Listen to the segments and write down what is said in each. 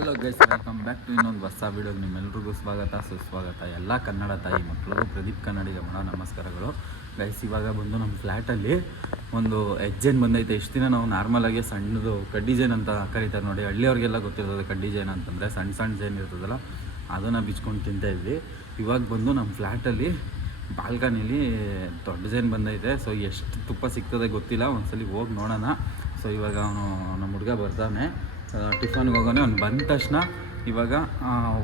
Hello guys, welcome back to ಇನ್ನೊಂದು ಹೊಸ ವೀಡಿಯೋಗೆ ನಿಮ್ಮೆಲ್ರಿಗೂ ಸ್ವಾಗತ ಸುಸ್ವಾಗತ. ಎಲ್ಲ ಕನ್ನಡ ತಾಯಿ ಮಕ್ಕಳು ಪ್ರದೀಪ್ ಕನ್ನಡಿಗ ಮಾಡೋ ನಮಸ್ಕಾರಗಳು. ಗೈಸ್, ಇವಾಗ ಬಂದು ನಮ್ಮ ಫ್ಲ್ಯಾಟಲ್ಲಿ ಒಂದು ಎಜ್ಜೇನು ಬಂದೈತೆ. ಇಷ್ಟು ದಿನ ನಾವು ನಾರ್ಮಲಾಗಿ ಸಣ್ಣದು ಕಡ್ಡಿ ಜೇನು ಅಂತ ಕರೀತಾರೆ ನೋಡಿ, ಹಳ್ಳಿಯವ್ರಿಗೆಲ್ಲ ಗೊತ್ತಿರ್ತದೆ ಕಡ್ಡಿ ಜೇನು ಅಂತಂದರೆ. ಸಣ್ಣ ಸಣ್ಣ ಜೇನು ಇರ್ತದಲ್ಲ, ಅದನ್ನು ಬಿಚ್ಕೊಂಡು ತಿಂತಾಯಿದ್ವಿ. ಇವಾಗ ಬಂದು ನಮ್ಮ ಫ್ಲ್ಯಾಟಲ್ಲಿ ಬಾಲ್ಕನಿಲಿ ದೊಡ್ಡ ಜೇನು ಬಂದೈತೆ. ಸೊ ಎಷ್ಟು ತುಪ್ಪ ಸಿಗ್ತದೆ ಗೊತ್ತಿಲ್ಲ, ಒಂದ್ಸಲಿ ಹೋಗಿ ನೋಡೋಣ. ಸೊ ಇವಾಗ ಅವನು ನಮ್ಮ ಹುಡುಗ ಬರ್ತಾನೆ, ಟಿಫನ್ಗೆ ಹೋಗೋನೆ. ಅವ್ನು ಬಂದ ತಕ್ಷಣ ಇವಾಗ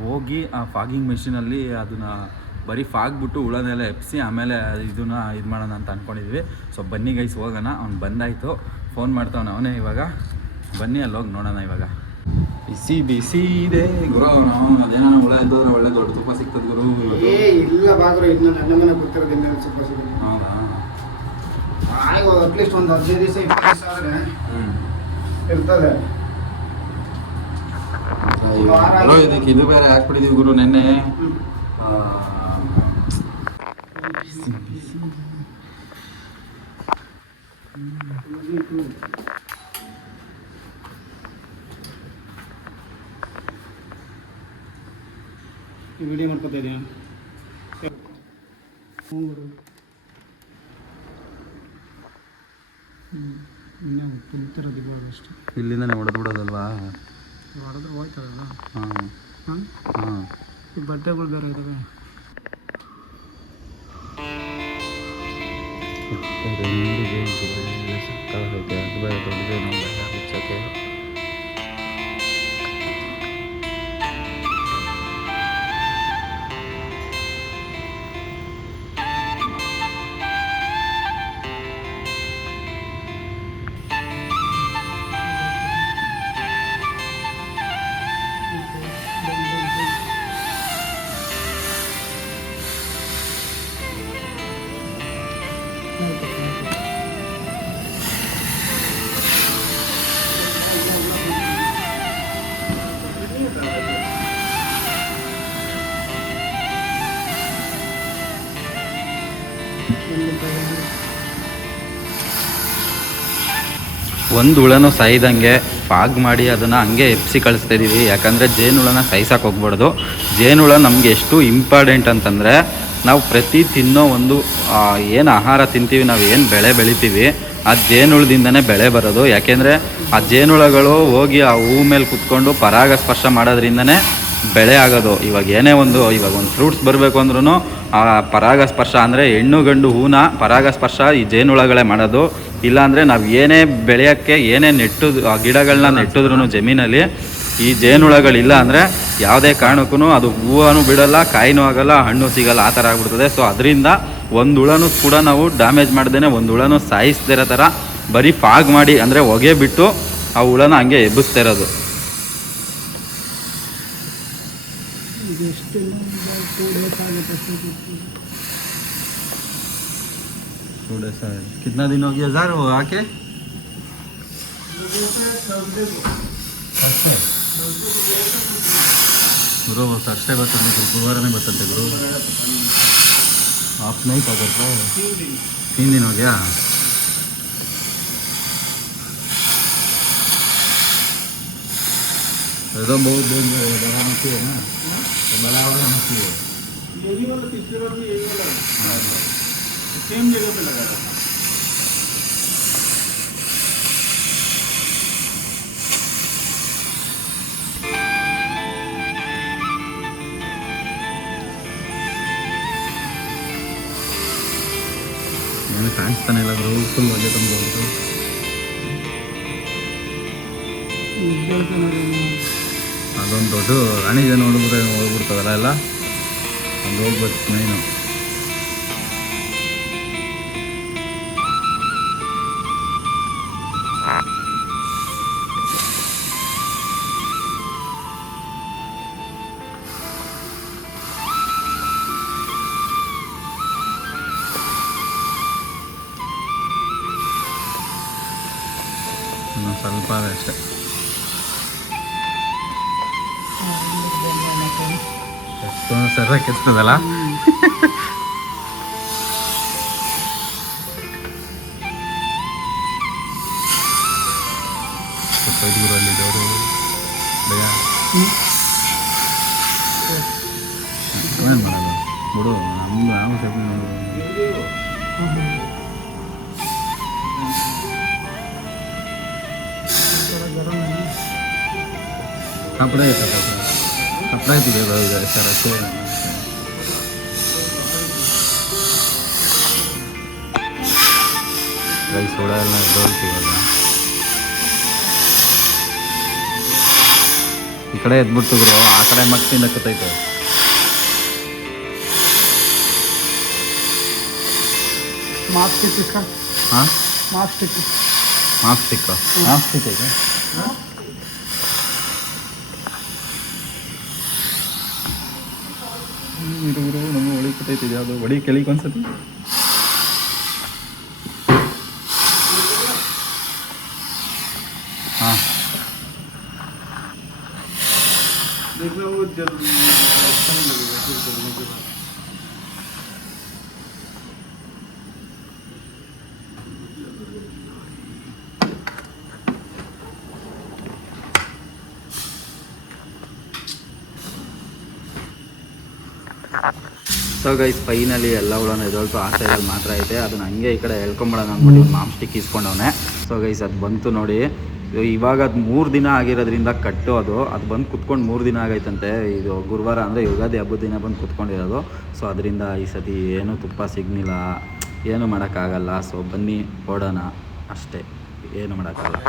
ಹೋಗಿ ಆ ಫಾಗಿಂಗ್ ಮೆಷಿನಲ್ಲಿ ಅದನ್ನು ಬರೀ ಫಾಗ್ಬಿಟ್ಟು ಹುಳನೆಲ್ಲ ಎಪ್ಸಿ ಆಮೇಲೆ ಇದನ್ನು ಇದು ಮಾಡೋಣ ಅಂತ ಅಂದ್ಕೊಂಡಿದ್ವಿ. ಸೊ ಬನ್ನಿ ಗೈಸ್ ಹೋಗೋಣ. ಅವ್ನು ಬಂದಾಯಿತು, ಫೋನ್ ಮಾಡ್ತಾವನು ಅವನೇ. ಇವಾಗ ಬನ್ನಿ ಅಲ್ಲಿ ಹೋಗಿ ನೋಡೋಣ. ಇವಾಗ ಬಿಸಿ ಬಿಸಿ ಇದೆ ಗುರು. ಅದೇನೋ ಹುಳ ಇದ್ದೋದ್ರೆ ಒಳ್ಳೆ ದೊಡ್ಡ ತುಪ್ಪ ಸಿಗ್ತದೆ ಗುರು. ಇಲ್ಲ ಬಾಗ್ರು, ಇನ್ನು ನನ್ನ ಮನೆ ಗೊತ್ತಿರೋದ್ರಿಂದ ತುಪ್ಪ ಸಿಗುತ್ತೆ. ಹೌದಾ? ಅಟ್ಲೀಸ್ಟ್ ಒಂದು 15 ದಿವಸ 20 ದಿವಸ ಆದರೆ ಇರ್ತದೆ. ಇದಕ್ಕೆ ಇದು ಬೇರೆ ಹಾಕ್ಬಿಟ್ಟಿದೀವಿ ಗುರು ನೆನ್ನೆ. ವಿಡಿಯೋ ಮಾಡ್ಕೊತಾ ಇದೀಯ? ಇಲ್ಲಿಂದನೇ ಹೊಡೆದು ಬಿಡೋದಲ್ವಾ? ಹೊಡೆದ್ರೆ ಹೋಯ್ತದಲ್ಲ. ಹಾಂ ಹಾಂ. ಈ ಬಟ್ಟೆಗಳು ಬೇರೆ ಇದ್ದಾವೆ. ಸಕ್ಕತ್ತಾಗೈತೆ. ಅದು ಬೇರೆ ದೊಡ್ಡದೇನು ಬಿಚ್ಚಕ್ಕೆ. ಒಂದು ಹುಳನೂ ಸಾಯ್ದಂಗೆ ಫಾಗ್ ಮಾಡಿ ಅದನ್ನು ಹಂಗೆ ಎಪ್ಸಿ ಕಳಿಸ್ತಾಯಿದ್ದೀವಿ. ಯಾಕಂದರೆ ಜೇನುಹುಳನ ಸಾಯಿಸೋಕೆ ಹೋಗ್ಬಾರ್ದು. ಜೇನುಹುಳ ನಮಗೆ ಎಷ್ಟು ಇಂಪಾರ್ಟೆಂಟ್ ಅಂತಂದರೆ, ನಾವು ಪ್ರತಿ ತಿನ್ನೋ ಒಂದು ಏನು ಆಹಾರ ತಿಂತೀವಿ, ನಾವು ಏನು ಬೆಳೆ ಬೆಳಿತೀವಿ, ಆ ಜೇನುಹುಳದಿಂದನೇ ಬೆಳೆ ಬರೋದು. ಯಾಕೆಂದರೆ ಆ ಜೇನುಹುಳಗಳು ಹೋಗಿ ಆ ಹೂ ಮೇಲೆ ಕುತ್ಕೊಂಡು ಪರಾಗಸ್ಪರ್ಶ ಮಾಡೋದ್ರಿಂದನೇ ಬೆಳೆ ಆಗೋದು. ಇವಾಗ ಏನೇ ಒಂದು ಫ್ರೂಟ್ಸ್ ಬರಬೇಕು ಅಂದ್ರೂ ಆ ಪರಾಗಸ್ಪರ್ಶ ಅಂದರೆ ಹೆಣ್ಣು ಗಂಡು ಹೂನ ಪರಾಗಸ್ಪರ್ಶ ಈ ಜೇನುಹುಳಗಳೇ ಮಾಡೋದು. ಇಲ್ಲಾಂದರೆ ನಾವು ಏನೇ ಬೆಳೆಯೋಕ್ಕೆ ಏನೇ ಗಿಡಗಳನ್ನ ನೆಟ್ಟಿದ್ರೂ ಜಮೀನಲ್ಲಿ ಈ ಜೇನುಹುಳಗಳಿಲ್ಲ ಅಂದರೆ ಯಾವುದೇ ಕಾರಣಕ್ಕೂ ಅದು ಹೂವೂ ಬಿಡೋಲ್ಲ, ಕಾಯಿನೂ ಆಗೋಲ್ಲ, ಹಣ್ಣು ಸಿಗೋಲ್ಲ, ಆ ಥರ ಆಗ್ಬಿಡ್ತದೆ. ಸೊ ಅದರಿಂದ ಒಂದು ಹುಳನೂ ಕೂಡ ನಾವು ಡ್ಯಾಮೇಜ್ ಮಾಡ್ದೇ, ಒಂದು ಹುಳನೂ ಸಾಯಿಸ್ದಿರೋ ಥರ ಬರೀ ಫಾಗ್ ಮಾಡಿ ಅಂದರೆ ಹೊಗೆ ಬಿಟ್ಟು ಆ ಹುಳನ ಹಂಗೆ ಎಬ್ಬಿಸ್ತಾ ಇರೋದು. कितना दिन हो गया जार वो आके? गुरु वो थर्सडे बता गुरुवार नहीं बताते गुरु. आप नहीं पकड़ता है? 3 दिन हो गया. तो बहुत दिन बड़ा मछली है ना, तो बड़ा वाला मछली है. यही वाला तीसरे बार में यही वाला सेम जगह पे लगा रहा था. मैंने काಣಿಸ್ತಾನೆ ಇಲ್ಲ ಬ್ರೋ, ಫುಲ್ ಹೊಗೆ ತಂದು ಅದೊಂದು ದೊಡ್ಡ ರಾಣಿಗೆ ನೋಡಿದ್ರೆ ಹೋಗ್ಬಿಡ್ತದಲ್ಲ ಎಲ್ಲ, ಅದು ಹೋಗ್ಬೇಕು ಮೈನು. ಸ್ವಲ್ಪ ಅಷ್ಟೇ. ಎಷ್ಟೊಂದು ಸರ ಕೆತ್ತದಲ್ಲ. ಸ್ವಲ್ಪ ಇದೂರಲ್ಲಿ ದೇವರು ಭಯ ಏನು ಮಾಡೋದು ಬಿಡು, ನಾವು ಸ್ವಲ್ಪ ಕಪಡೆ ಐತೆ ಕಪಡೆ ಆಯ್ತದೆ ಸರ್ ಅಷ್ಟೇ. ರೈಸ್ ಹುಳ ಎಲ್ಲ ಎದ್ದೋಳ್ತೀವಲ್ಲ, ಈ ಕಡೆ ಎದ್ಬಿಡ್ತಿದ್ರು, ಆ ಕಡೆ ಮಕ್ಕಿಂದ ಕತ್ತೈತೆ. ಮಾಪ್ ಸ್ಟಿಕ್ ಹಾಂ ಮಾಪ್ ಸ್ಟಿಕ್ ಮಾಪ್ ಸ್ಟಿಕ್ ಐತೆ. ಇರು ನಮಗೆ ಹೊಳಿ ಕತ್ತೈತಿದೆ, ಯಾವುದು ಹೊಡಿ ಕೆಳಗೆ ಒಂದ್ಸತಿ. ಹಾಂ ಸೊ ಗೈಸ್ ಫೈನಲಿ ಎಲ್ಲ ಹುಳನ ಎದೊಳ್ತು, ಆ ಸೈಡಲ್ಲಿ ಮಾತ್ರ ಐತೆ. ಅದನ್ನ ಹಂಗೆ ಈ ಕಡೆ ಎಳ್ಕೊಂಬಿಡೋಣ ಅಂದ್ಬಿಟ್ಟು ಮಾಮ್ ಸ್ಟಿಕ್ ಇಸ್ಕೊಂಡವನೆ. ಸೊ ಗೈಸ್ ಅದು ಬಂತು ನೋಡಿ. ಇವಾಗ ಅದು 3 ದಿನ ಆಗಿರೋದ್ರಿಂದ ಕಟ್ಟು ಅದು ಬಂದು ಕುತ್ಕೊಂಡು 3 ದಿನ ಆಗೈತಂತೆ. ಇದು ಗುರುವಾರ ಅಂದರೆ ಯುಗಾದಿ ಹಬ್ಬದ ದಿನ ಬಂದು ಕುತ್ಕೊಂಡಿರೋದು. ಸೊ ಅದರಿಂದ ಈ ಸತಿ ಏನೂ ತುಪ್ಪ ಸಿಗ್ನಿಲ್ಲ, ಏನೂ ಮಾಡೋಕ್ಕಾಗಲ್ಲ. ಸೊ ಬನ್ನಿ ಓಡೋಣ ಅಷ್ಟೇ, ಏನು ಮಾಡೋಕ್ಕಾಗಲ್ಲ.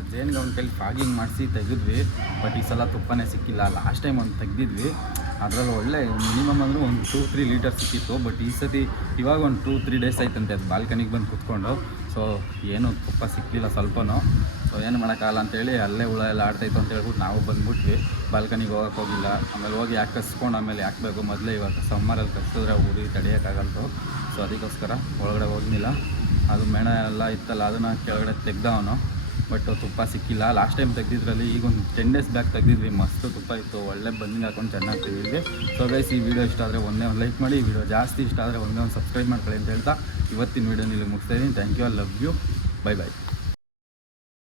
ಅದೇನು ಅವ್ನ ಕೈಲಿ ಫಾಗಿಂಗ್ ಮಾಡಿಸಿ ತೆಗೆದ್ವಿ, ಬಟ್ ಈ ಸಲ ತುಪ್ಪನೇ ಸಿಕ್ಕಿಲ್ಲ. ಲಾಸ್ಟ್ ಟೈಮ್ ಒಂದು ತೆಗ್ದಿದ್ವಿ, ಅದರಲ್ಲಿ ಒಳ್ಳೆ ಮಿನಿಮಮ್ ಅಂದರೆ ಒಂದು 2-3 ಲೀಟರ್ ಸಿಕ್ಕಿತ್ತು. ಬಟ್ ಈ ಸತಿ ಇವಾಗ ಒಂದು 2-3 ಡೇಸ್ ಆಯ್ತಂತೆ ಅದು ಬಾಲ್ಕನಿಗೆ ಬಂದು ಕುತ್ಕೊಂಡು. ಸೊ ಏನೂ ತುಪ್ಪ ಸಿಕ್ಕಿಲ್ಲ ಸ್ವಲ್ಪನೂ. ಸೊ ಏನು ಮಾಡೋಕ್ಕಾಗಲ್ಲ ಅಂತೇಳಿ ಅಲ್ಲೇ ಹುಳ ಎಲ್ಲ ಆಡ್ತಾಯಿತ್ತು ಅಂತ ಹೇಳ್ಬಿಟ್ಟು ನಾವು ಬಂದ್ಬಿಟ್ವಿ. ಬಾಲ್ಕನಿಗೆ ಹೋಗೋಕ್ಕೆ ಹೋಗಿಲ್ಲ. ಆಮೇಲೆ ಹೋಗಿ ಯಾಕೆ ಕಸ್ಕೊಂಡು ಆಮೇಲೆ ಹಾಕಬೇಕು, ಮೊದಲೇ ಇವಾಗ ಸಮ್ಮರಲ್ಲಿ ಕಸಿದ್ರೆ ಉರಿ ತಡೆಯೋಕ್ಕಾಗಲ್ದು. ಸೊ ಅದಕ್ಕೋಸ್ಕರ ಒಳಗಡೆ ಹೋಗಲಿಲ್ಲ. ಅದು ಮೇಣ ಎಲ್ಲ ಇತ್ತಲ್ಲ ಅದನ್ನು ಕೆಳಗಡೆ ತೆಗ್ದವನು, ಬಟ್ ತುಪ್ಪ ಸಿಕ್ಕಿಲ್ಲ. ಲಾಸ್ಟ್ ಟೈಮ್ ತೆಗ್ದಿದ್ರಲ್ಲಿ ಈಗ ಒಂದು 10 ಡೇಸ್ ಬ್ಯಾಕ್ ತೆಗ್ದಿದ್ವಿ, ಮಸ್ತ್ ತುಪ್ಪ ಇತ್ತು, ಒಳ್ಳೆ ಬಂದಿಗೆ ಹಾಕೊಂಡು ಚೆನ್ನಾಗಿ ತೆಗೆದಿದ್ವಿ. ಸೊ ಗೈಸ್ ಈ ವಿಡಿಯೋ ಇಷ್ಟ ಆದರೆ ಒಂದೇ ಒಂದು ಲೈಕ್ ಮಾಡಿ, ಈ ವಿಡಿಯೋ ಜಾಸ್ತಿ ಇಷ್ಟ ಆದರೆ ಒಂದೇ ಒಂದು ಸಬ್ಸ್ಕ್ರೈಬ್ ಮಾಡ್ಕೊಳ್ಳಿ ಅಂತ ಹೇಳ್ತಾ ಇವತ್ತಿನ ವಿಡಿಯೋನ ಇಲ್ಲಿ ಮುಗಿಸ್ತಾ ಇದ್ದೀನಿ. Thank you, I love you, bye by.